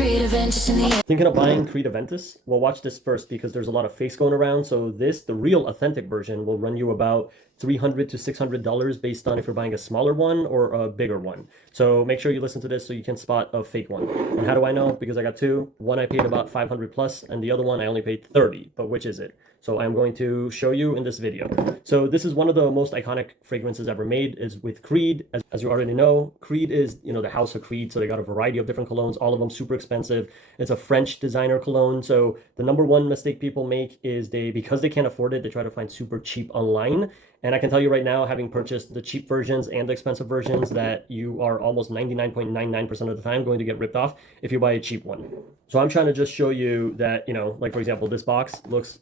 Creed Aventus in the Thinking of buying Creed Aventus? Well, watch this first because there's a lot of fakes going around. So this, the real authentic version, will run you about $300 to $600 based on if you're buying a smaller one or a bigger one. So make sure you listen to this so you can spot a fake one. And how do I know? Because I got two. One I paid about 500 plus, and the other one I only paid 30. But which is it? So I'm going to show you in this video. So this is one of the most iconic fragrances ever made, is with Creed. As you already know, Creed is, the house of Creed. So they got a variety of different colognes, all of them super expensive. It's a French designer cologne. So the number one mistake people make is because they can't afford it, they try to find super cheap online. And I can tell you right now, having purchased the cheap versions and the expensive versions, that you are almost 99.99% of the time going to get ripped off if you buy a cheap one. So I'm trying to just show you that, like for example, this box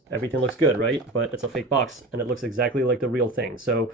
everything looks good, right? But it's a fake box and it looks exactly like the real thing. So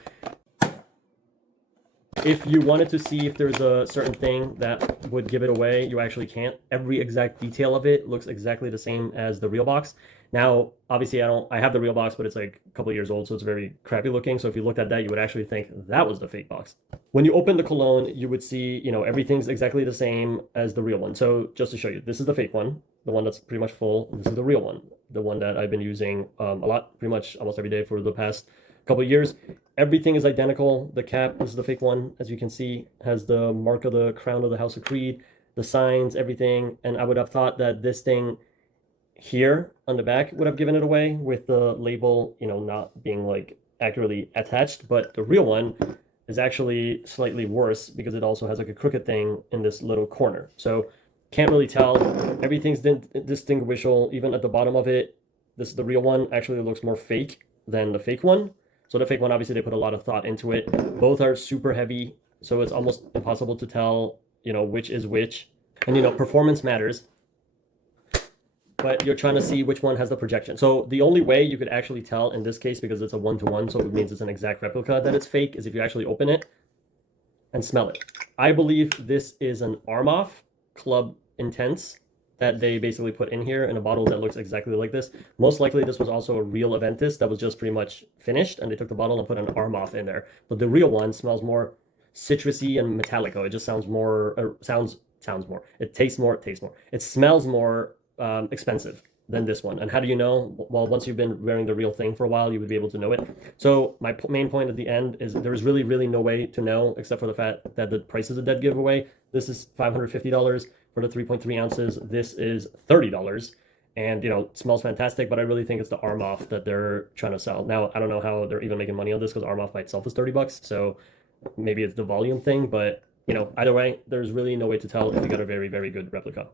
if you wanted to see if there's a certain thing that would give it away, you actually can't. Every exact detail of it looks exactly the same as the real box. Now, obviously, I have the real box, but it's like a couple of years old, so it's very crappy looking. So if you looked at that, you would actually think that was the fake box. When you open the cologne, you would see, everything's exactly the same as the real one. So just to show you, this is the fake one, the one that's pretty much full. This is the real one, the one that I've been using a lot, pretty much almost every day for the past couple of years. Everything is identical. The cap, this is the fake one, as you can see, has the mark of the crown of the House of Creed, the signs, everything. And I would have thought that this thing here on the back would have given it away with the label, not being like accurately attached. But the real one is actually slightly worse because it also has like a crooked thing in this little corner. So can't really tell. Everything's distinguishable. Even at the bottom of it, this is the real one, actually looks more fake than the fake one. So the fake one, obviously, they put a lot of thought into it. Both are super heavy, so it's almost impossible to tell, which is which. And, performance matters, but you're trying to see which one has the projection. So the only way you could actually tell in this case, because it's a one-to-one, so it means it's an exact replica, that it's fake, is if you actually open it and smell it. I believe this is an Armoff Club Intense that they basically put in here in a bottle that looks exactly like this. Most likely this was also a real Aventus that was just pretty much finished, and they took the bottle and put an Armoff in there. But the real one smells more citrusy and metallico. It just sounds more, sounds more. It tastes more, It smells more expensive than this one. And how do you know? Well, once you've been wearing the real thing for a while, you would be able to know it. So my main point at the end is there is really no way to know, except for the fact that the price is a dead giveaway. This is $550 for the 3.3 ounces. This is $30. And, it smells fantastic, but I really think it's the Armoff that they're trying to sell. Now, I don't know how they're even making money on this because Armoff by itself is $30. So maybe it's the volume thing, but, either way, there's really no way to tell if you got a very, very good replica.